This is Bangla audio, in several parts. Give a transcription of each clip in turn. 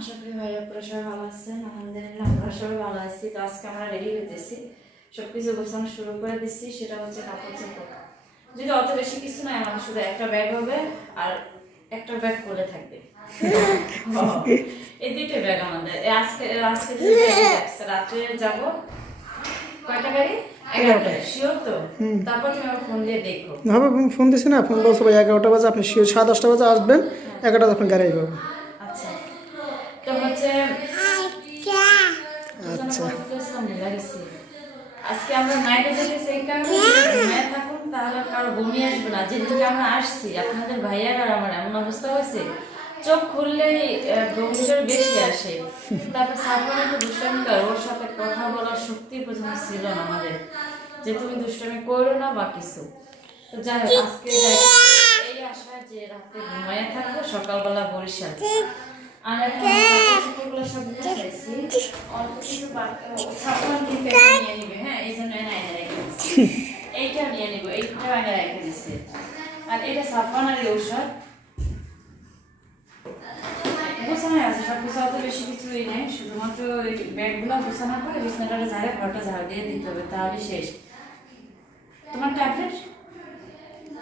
আশা করি ভাই আপনারা সবাই ভালো আছেন? আলহামদুলিল্লাহ আমরা সবাই ভালো আছি। তো আজকে আমরা রেডি হইতেছি সব কিছু গোছানো শুরু করে দিচ্ছি। সেটা হচ্ছে কাপড় চোপড়। যদি অত বেশি কিছু নয় আমার শুধু একটা ব্যাগ হবে আর একটা ব্যাগ করে থাকবে। এই দুইটা ব্যাগ আমাদের। আজকে আজকে রাত্রে যাব। কয়টা গাড়ি? এগারোটায়। শিওর তো? তারপর তুমি আমার ফোন দিয়ে দিছি না ফোন বলছে এগারোটা বাজে আপনি শিওর সাড়ে দশটা বাজে আসবেন। এগারোটা আপনি গাড়ি পাবেন আচ্ছা। আচ্ছা আজকে আমরা নাইটে যেতেছি এই কারণে থাকুন তাহলে কারও বমি আসবে না। যেদিনকে আমরা আসছি আপনাদের ভাইয়ার আর আমার এমন অবস্থা হয়েছে চোখ খুললেই বমিটার বেশি আসে। তারপর দুষ্টামি করে ওর সাথে কথা বলার শক্তি পর্যন্ত ছিল না আমাদের। যে তুমি দুষ্টামি করো না বা কিছু। তো যাই হোক আজকে এই আশা যে রাতে ঘুমায় থাকব সকালবেলা বরিশাল। আর এখন কাপড়-চোপড়গুলো সব অল্প কিছু বাকি- কিন্তু নিয়ে নিবে, হ্যাঁ? এই জন্য এনে রেখে। এইটা নিয়ে নিব, রেখে দিছি। আর এটা ঔষধ। গোছানোই আছে, সব অত বেশি কিছুই নেই, শুধুমাত্র ওই ব্যাগগুলো গোছানো করে বিছানাটা ঝাড়ে ঘরটা ঝাড় দিয়ে দিতে হবে, তাহলে শেষ। তোমার ট্যাবলেট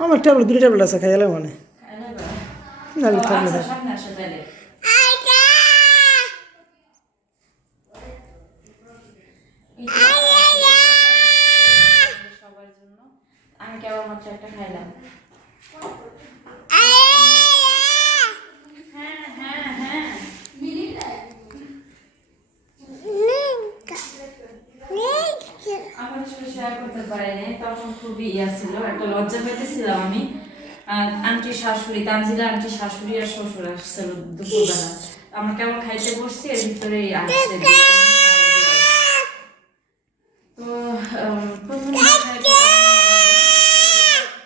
আমার ট্যাবলেট দুটো ট্যাবলেট আছে খাইলে মানে না আচ্ছা, সামনে আসো তাহলে। সবার জন্য আমি একটা খাইলাম শেয়ার করতে পারিনি তখন খুবই ইয়া ছিল একটা লজ্জা পেতেছিলাম আমি আন্টি শাশুড়ি তানজিলা আন্টি শাশুড়ি আর শ্বশুর আসছিল দুপুরবেলা আমরা কেমন খাইতে বসছি, এর ভিতরে আসছে বিরিয়ানি আর বিরিয়ানি। তো আহ, প্রথমে খাইতে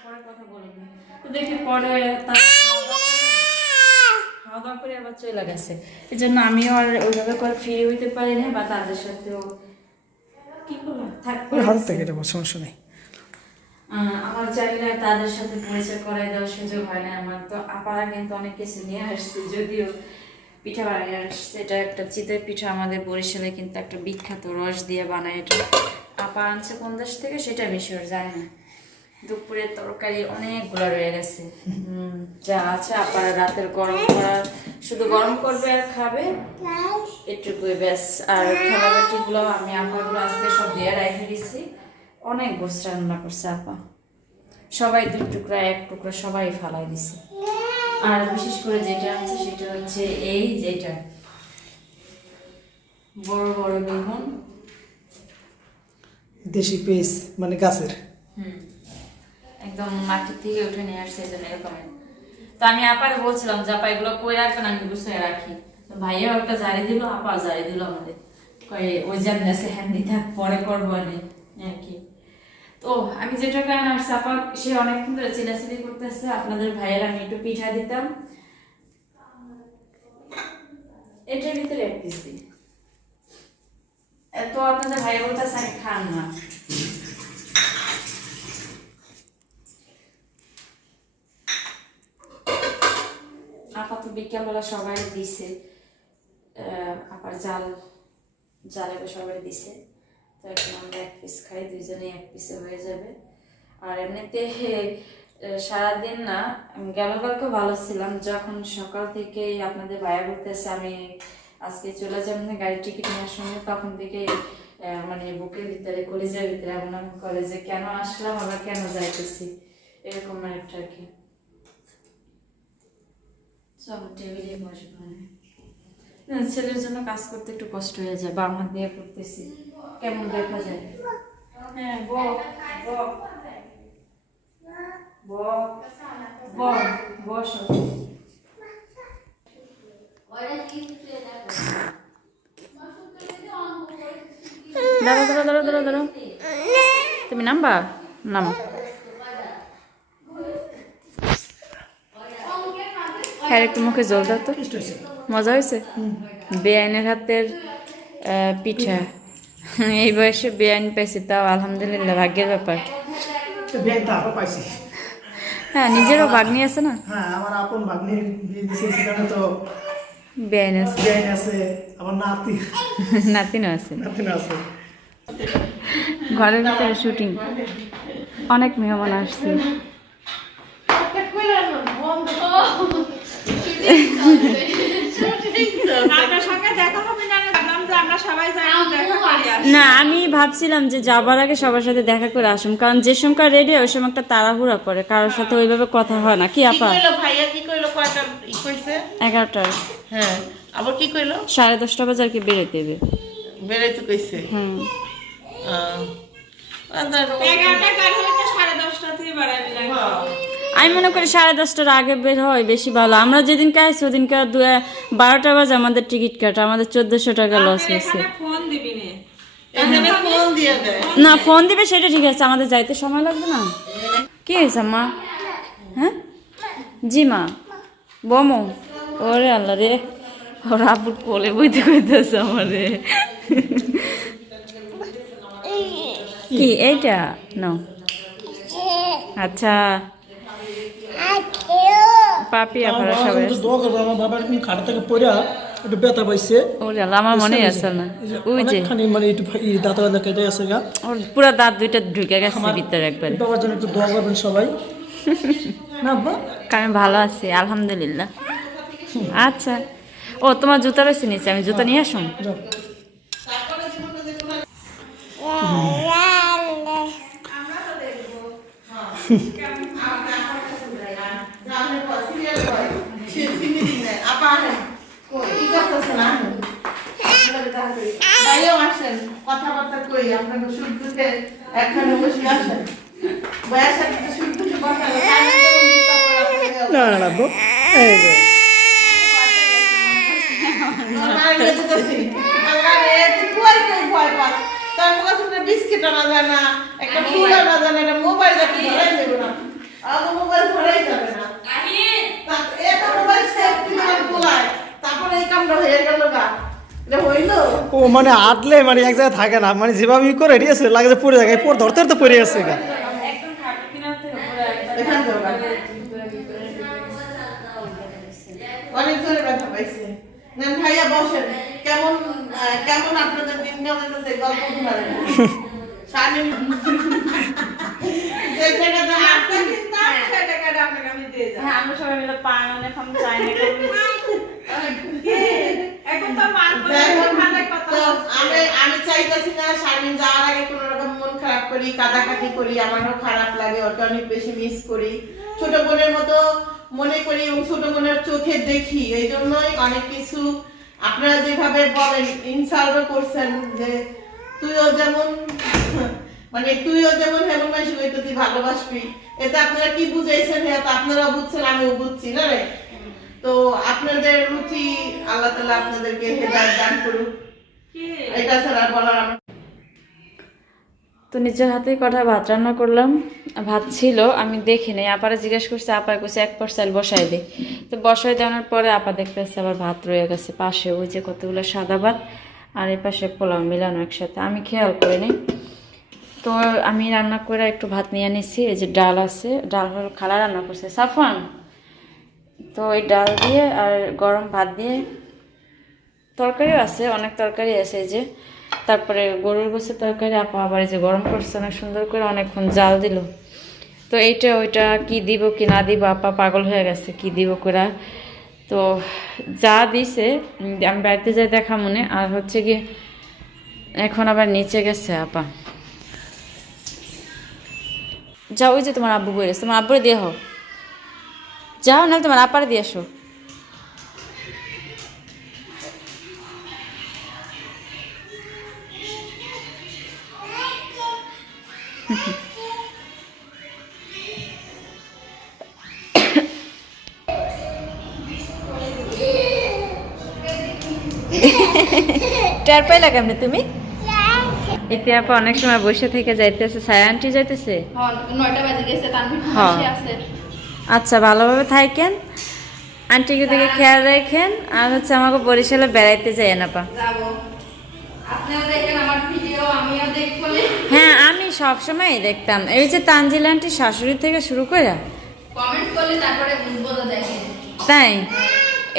পরে কথা বলব তো দেখি পরে তার খাওয়া দাওয়া করে- খাওয়া দাওয়া করে আবার চলে গেছে। এই জন্য আমিও আর ওইভাবে করে ফ্রি হইতে পারি না বা তাদের সাথেও কি করব? থাকতে হাত থেকে এটা সমস্যা নেই আহ, আমার চাইলে তাদের সাথে পরিচয় করাই দেওয়ার সুযোগ হয় না আমার তো আপারা কিন্তু অনেক কিছু নিয়ে আসছে যদিও পিঠা বানিয়ে আসছে। এটা একটা চিতই পিঠা আমাদের বরিশালে কিন্তু একটা বিখ্যাত রস দিয়ে বানায় এটা। আপা আনছে কোন দেশ থেকে? সেটা আমি শিওর জানি না। দুপুরের তরকারি অনেকগুলো রয়ে গেছে। যা আছে আপারা রাতের গরম করা শুধু গরম করবে আর খাবে? এটুকুই ব্যাস। আর থালা বাটিগুলো আমি আপাগুলো আজকে সব দিয়ে রেখে দিছি। অনেক গোস রান্না করছে আপা। সবাই দুই টুকরা এক টুকরা সবাই ফালাই দিছে। আর বিশেষ করে যেটা আছে সেটা হচ্ছে এই যেটা। বড় বড় বেগুন। দেশি পেস মানে গাছের। হুম। একদম মাটি থেকে উঠে নিয়ে আসছে এই জন্য এরকম তো আমি আপারে বলছিলাম, যে আপা এগুলো কই রাখবেন, আমি গুছিয়ে রাখি। তো ভাইয়া একটা জারি দিল আপা জারি দিল আমাদের। কয়ে, ওই যে আপনি আছে হ্যান্ডি থাক, পরে করব আমি। আর কি। তো আমি যেটা কারণে আসছে আপা, সে অনেকক্ষণ ধরে চিলাচিলি করতেছে, আপনাদের ভাইয়ের আমি একটু পিঠা দিতাম। এটার ভিতরে এক পিস দিই। তো আপনাদের ভাই বলতেছে, আমি খান না। বিকেলবেলা সবাই দিছে। আবার জাল, জালে সবাই দিছে। তো এখন আমরা এক পিস খাই, দুইজনে এক পিসে হয়ে যাবে। আর এমনিতে সারাদিন না গেলকালকে ভালো ছিলাম। যখন সকাল থেকেই আপনাদের ভাইয়া বলতেছে, আমি আজকে চলে যাব না গাড়ি টিকিট নেওয়ার সময়, তখন থেকে মানে বুকের ভিতরে, কলেজের ভিতরে এমন যে, কেন আসলাম, আবার কেন যাইতেছি? এরকম একটা আর কি। চলো টেবিলে বসবো না, ছেলের জন্য কাজ করতে একটু কষ্ট হয়ে যায় বা আমার দিয়ে করতেছি। কেমন দেখা যায়? হ্যাঁ দাঁড়ো দাঁড়ো দাঁড়ো তুমি নামবা? নামো। হ্যাঁ একটু মুখে জল দাও তো। মজা হয়েছে? বেআইনের হাতের পিঠা। এই বয়সে বেআইন পাইছি তাও আলহামদুলিল্লাহ ভাগ্যের ব্যাপার। হ্যাঁ নিজেরও ভাগ্নি আছে না? হ্যাঁ আমার আপন তো বেআইন আছে। বিয়াইন আছে আমার নাতি। নাতিনও আছে। নাতিন আছে। ঘরের ভিতরে শুটিং অনেক মেহমান আসছে আপনার সঙ্গে দেখা হবে না ভাবলাম যে আমরা সবাই যাই দেখা করি আসি। না আমি ভাবছিলাম যে যাবার আগে সবার সাথে দেখা করে আসুন কারণ যে সময় রেডি ওই সময় একটা তাড়াহুড়া করে কারোর সাথে ওইভাবে কথা হয় না। কি কি আপা? কইলো ভাইয়া? কি কইলো? কয়টা ই কইছে? এগারোটার হ্যাঁ। আবার কি কইলো? সাড়ে দশটা বাজে আর কি বেরোতে হবে। বেড়াইতে কইছে? হুম। এগারোটা হলে তো সাড়ে দশটা থেকে বাড়াবি লাগবে আমি মনে করি সাড়ে দশটার আগে বের হয় বেশি ভালো। আমরা যেদিনকে আসছি ওদিনকে দু বারোটা বাজে আমাদের টিকিট কাটা আমাদের চোদ্দশো টাকা লস হয়েছে। নে। ফোন দিয়ে দেয় না। ফোন দিবে সেটা ঠিক আছে আমাদের যাইতে সময় লাগবে না। কি হয়েছে মা? হ্যাঁ? জি মা। বমো। ওরে আল্লাহ রে। ওর আপুর কোলে বইতে কইতেছে আমারে। কি এইটা? নাও। আচ্ছা। পাপি আপনারা সবাই দোয়া করব আমার বাবা এরকম খাট থেকে পড়া একটু ব্যথা পাইছে। ওরে আমার মনে আছে না। ওই যে। অনেকখানি মানে একটু দাঁতা দাঁতা কেটে গেছে গা। ওর পুরো দাঁত দুইটা ঢুকে গেছে ভিতরে একবার। বাবার জন্য একটু দোয়া করবেন সবাই। না আব্বা? আমি ভালো আছি আলহামদুলিল্লাহ। আচ্ছা। ও তোমার জুতা বেছে নিচ্ছে আমি জুতা নিয়ে আসুন। আহেন। কি করতেছেন? আহেন। ভাইয়াও আসেন, কথাবার্তা কই, আপনাকে শুনতেছে, একখানে বসে আসেন। disturb করে আপনাকে। না না না এই বিস্কিট আনা যায় না, একটা ফুল আনা যায় না, একটা মোবাইল যাতে ধরাই না। মোবাইল ধরাই যাবে না। ও মানে আটলে মানে এক জায়গায় থাকে না মানে যেভাবে ই করে আছে? লাগে যে পড়ে যায় পর ধরতে ধরতে পড়ে। অনেক ব্যথা পাইছে। নেন ভাইয়া বসেন। কেমন কেমন আপনাদের দিন কেমন গল্প স্বামী যে জায়গাতে আপনি আসছেন, কিন্তু আমি সেই টাকাটা আপনাকে আমি দিয়ে যাব হ্যাঁ আমরা সবাই এখন চাই না এখন তো মান করে যাই হোক, ঠান্ডায় কথা আমি আমি চাইতেছি না শারমিন যাওয়ার আগে কোনো রকম মন খারাপ করি কাদাকাটি করি আমারও খারাপ লাগে ওকে অনেক বেশি মিস করি। ছোট বোনের মতো মনে করি এবং ছোট বোনের চোখে দেখি এই জন্যই অনেক কিছু আপনারা যেভাবে বলেন ইনসাল্টও করছেন যে তুইও যেমন মানে তুইও যেমন হেমন মাসি হইতে তুই ভালোবাসবি এতে আপনারা কি বুঝাইছেন? এটা আপনারাও বুঝছেন আমিও বুঝছি না রে? তো আপনাদের রুচি আল্লাহ তালা আপনাদেরকে হেদায়ত দান করুক। এটা ছাড়া বলার আমার তো নিজের হাতেই কটা ভাত রান্না করলাম ভাত ছিল আমি দেখি নাই আপারে জিজ্ঞেস করছে আপা কইছে এক পার্সেল বসাই দে। তো বসাই দেওয়ার পরে আপা দেখতেছে আবার ভাত রয়ে গেছে পাশে ওই যে কতগুলো সাদা ভাত আর এই পাশে পোলাও মিলানো একসাথে আমি খেয়াল করিনি। তো আমি রান্না করে একটু ভাত নিয়ে নিছি, এই যে ডাল আছে, ডাল হল খালা রান্না করছে সাফান তো এই ডাল দিয়ে আর গরম ভাত দিয়ে তরকারিও আছে, অনেক তরকারি আছে এই যে। তারপরে গরুর গোছের তরকারি, আপা আবার এই যে গরম করছে, অনেক সুন্দর করে অনেকক্ষণ জাল দিল। তো এইটা ওইটা কি দিব কি না দিব, আপা পাগল হয়ে গেছে, কি দিব করা তো যা দিছে আমি বাড়িতে যাই দেখা মনে, আর হচ্ছে কি এখন আবার নিচে গেছে, আপা। যাও ওই যে তোমার আব্বু বলেছে তোমার আব্বুরে দিয়ে হোক যাও, নাহলে তোমার আপারে দিয়ে আসো। টের পাইলা কেমনে তুমি? এতে আপা অনেক সময় বসে থেকে যাইতেছে সায়া আন্টি যাইতেছে? হ্যাঁ। আছে। আচ্ছা ভালোভাবে থাকেন। আন্টিকে দিকে খেয়াল রাখেন আর হচ্ছে আমাকে বরিশালে বেড়াইতে যাই না পা যাব। আপনিও দেখেন আমার ভিডিও আমিও দেখব। হ্যাঁ আমি সবসময় দেখতাম। এই যে তানজিল আন্টি শাশুড়ি থেকে শুরু করে কমেন্ট করলে তারপরে বুঝব তো দেখেন। তাই?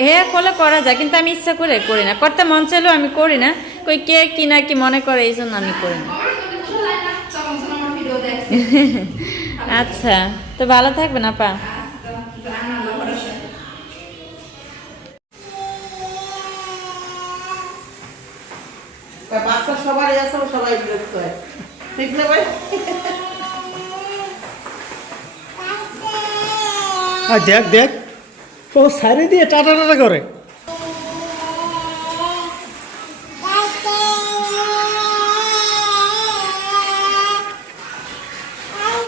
হ্যাঁ করলে করা যায় কিন্তু আমি ইচ্ছা করে করি না। করতে মন চাইলেও আমি করি না। কই কে কি না কি মনে করে এই জন্য আমি করি না। আচ্ছা তো ভালো থাকবেন আপা। আনন্দ ভরসা তা বাচ্চা সবারই আছে সবাই বিরক্ত হয়। ঠিক না ভাই? আর দেখ দেখ ও সারি দিয়ে টাটা টাটা করে।